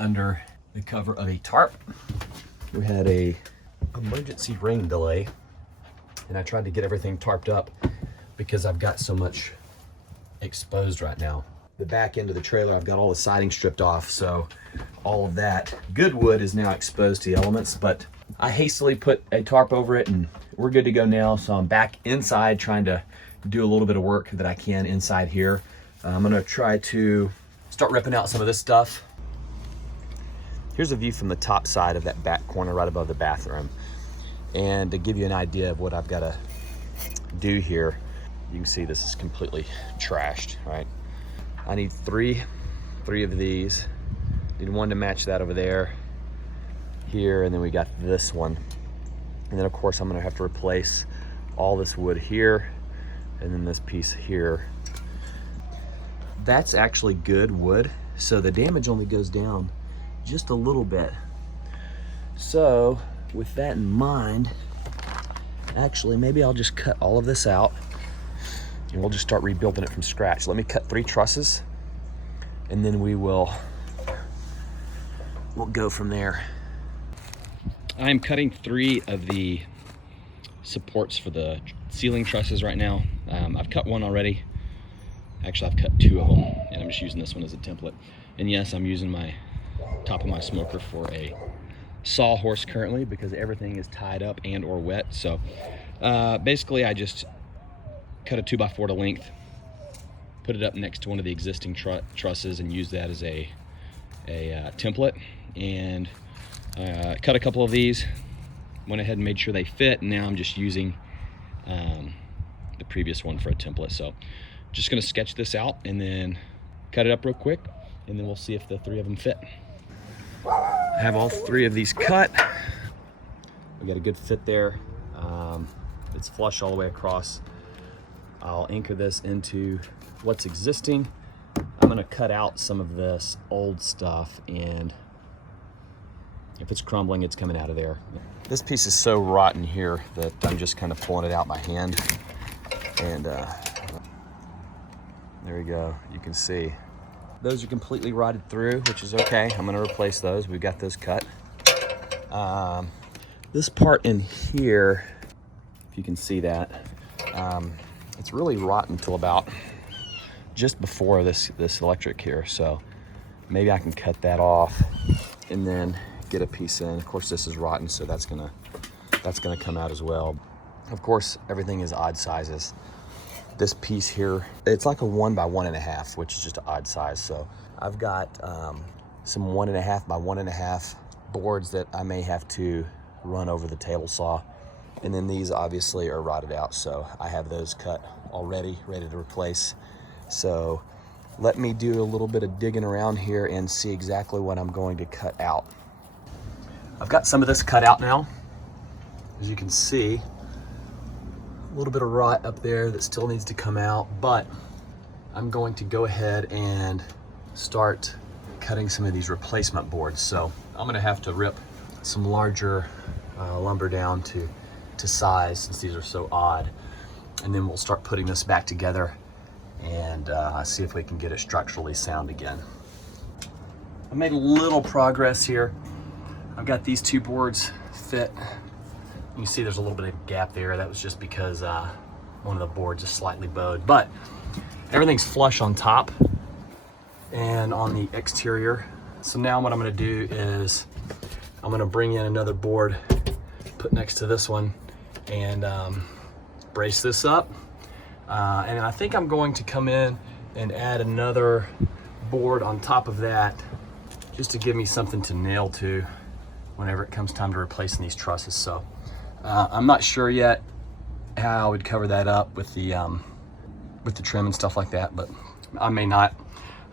under the cover of a tarp. We had a emergency rain delay, and I tried to get everything tarped up because I've got so much exposed right now. The back end of the trailer, I've got all the siding stripped off, so all of that good wood is now exposed to the elements, but I hastily put a tarp over it and we're good to go now. So I'm back inside trying to do a little bit of work that I can inside here. I'm gonna try to start ripping out some of this stuff. Here's a view from the top side of that back corner right above the bathroom. And to give you an idea of what I've gotta do here, you can see this is completely trashed, right? I need three of these. Need one to match that over there, here, and then we got this one. And then of course I'm gonna have to replace all this wood here, and then this piece here. That's actually good wood, so the damage only goes down just a little bit. So with that in mind, actually maybe I'll just cut all of this out and we'll just start rebuilding it from scratch. Let me cut 3 trusses and then we'll go from there. I'm cutting 3 of the supports for the ceiling trusses right now. I've cut one already. Actually, I've cut 2 of them, and I'm just using this one as a template. And yes, I'm using my top of my smoker for a sawhorse currently because everything is tied up and or wet. So basically, I just cut a 2x4 to length, put it up next to one of the existing trusses, and use that as a template. And cut a couple of these, went ahead and made sure they fit, and now I'm just using the previous one for a template. So just gonna sketch this out and then cut it up real quick, and then we'll see if the 3 of them fit. I have all 3 of these cut. We got a good fit there. It's flush all the way across. I'll anchor this into what's existing. I'm gonna cut out some of this old stuff, and if it's crumbling, it's coming out of there. This piece is so rotten here that I'm just kind of pulling it out by hand. And there we go, you can see. Those are completely rotted through, which is okay. I'm gonna replace those, we've got those cut. This part in here, if you can see that, it's really rotten till about just before this electric here. So maybe I can cut that off and then get a piece in. Of course, this is rotten, so that's gonna come out as well. Of course, everything is odd sizes. This piece here, it's like a 1 by 1.5, which is just an odd size. So I've got some 1.5 by 1.5 boards that I may have to run over the table saw. And then these obviously are rotted out, so I have those cut already, ready to replace. So let me do a little bit of digging around here and see exactly what I'm going to cut out. I've got some of this cut out now. As you can see, a little bit of rot up there that still needs to come out, but I'm going to go ahead and start cutting some of these replacement boards. So I'm gonna have to rip some larger lumber down to size since these are so odd. And then we'll start putting this back together and see if we can get it structurally sound again. I made a little progress here. I've got these 2 boards fit. You can see there's a little bit of gap there. That was just because one of the boards is slightly bowed, but everything's flush on top and on the exterior. So now what I'm gonna do is I'm gonna bring in another board, put next to this one, and brace this up. And I think I'm going to come in and add another board on top of that just to give me something to nail to whenever it comes time to replacing these trusses. So I'm not sure yet how I would cover that up with the trim and stuff like that, but I may not.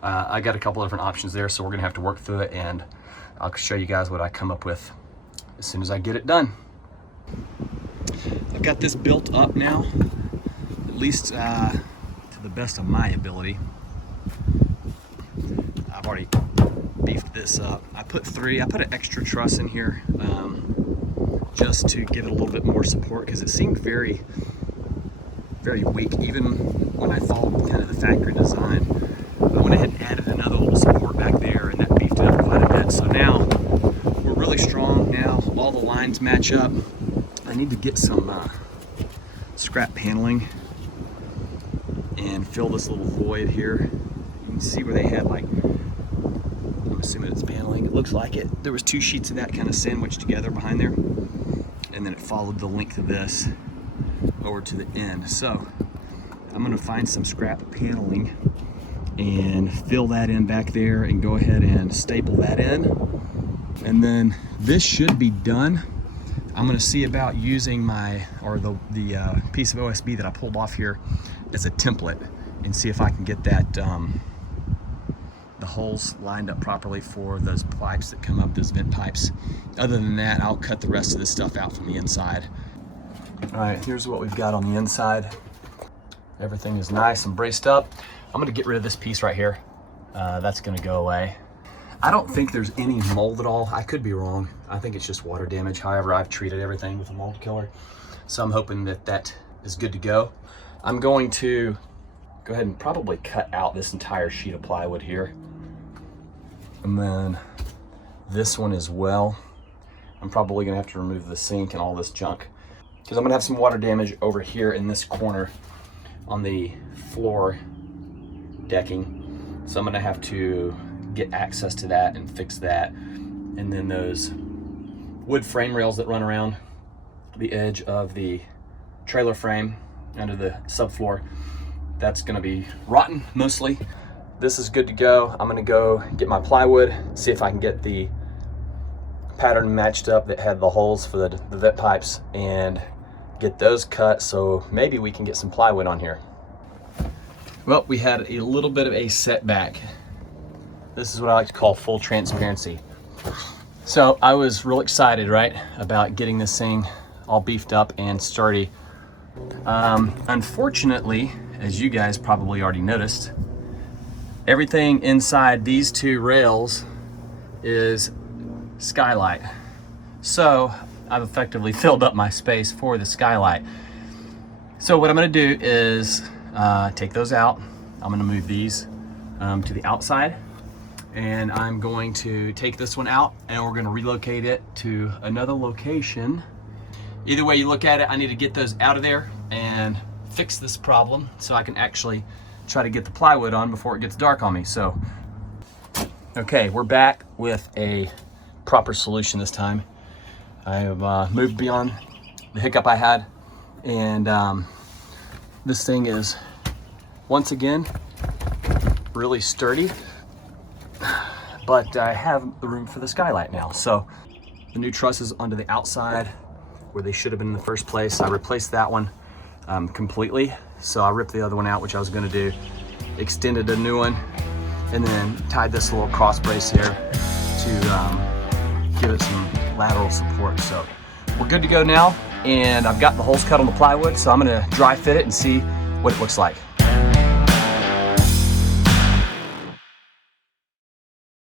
I got a couple different options there, so we're gonna have to work through it, and I'll show you guys what I come up with as soon as I get it done. I've got this built up now, at least to the best of my ability. I've already beefed this up. I put an extra truss in here just to give it a little bit more support because it seemed very, very weak, even when I followed kind of the factory design. I went ahead and added another little support back there, and that beefed it up quite a bit. So now we're really strong now. All the lines match up. I need to get some scrap paneling and fill this little void here. You can see where they had, like, I'm assuming it's paneling. It looks like it. There was 2 sheets of that kind of sandwiched together behind there. And then it followed the length of this over to the end. So I'm gonna find some scrap paneling and fill that in back there and go ahead and staple that in. And then this should be done. I'm gonna see about using the piece of OSB that I pulled off here as a template and see if I can get that the holes lined up properly for those pipes that come up, those vent pipes. Other than that, I'll cut the rest of this stuff out from the inside. All right, here's what we've got on the inside. Everything is nice and braced up. I'm gonna get rid of this piece right here. That's gonna go away. I don't think there's any mold at all. I could be wrong. I think it's just water damage. However, I've treated everything with a mold killer. So I'm hoping that that is good to go. I'm going to go ahead and probably cut out this entire sheet of plywood here. And then this one as well. I'm probably gonna have to remove the sink and all this junk because I'm gonna have some water damage over here in this corner on the floor decking. So I'm gonna have to get access to that and fix that. And then those wood frame rails that run around the edge of the trailer frame under the subfloor, that's gonna be rotten mostly. This is good to go. I'm gonna go get my plywood, see if I can get the pattern matched up that had the holes for the vent pipes and get those cut so maybe we can get some plywood on here. Well, we had a little bit of a setback. This is what I like to call full transparency. So I was real excited, right, about getting this thing all beefed up and sturdy. Unfortunately, as you guys probably already noticed, everything inside these 2 rails is skylight. So I've effectively filled up my space for the skylight. So what I'm gonna do is take those out. I'm gonna move these to the outside, and I'm going to take this one out and we're gonna relocate it to another location. Either way you look at it, I need to get those out of there and fix this problem so I can actually try to get the plywood on before it gets dark on me. So, okay, we're back with a proper solution this time. I have moved beyond the hiccup I had, and this thing is once again really sturdy, but I have the room for the skylight now. So the new trusses onto the outside where they should have been in the first place, I replaced that one completely. So I ripped the other one out, which I was gonna do, extended a new one, and then tied this little cross brace here to give it some lateral support. So we're good to go now, and I've got the holes cut on the plywood, so I'm gonna dry fit it and see what it looks like.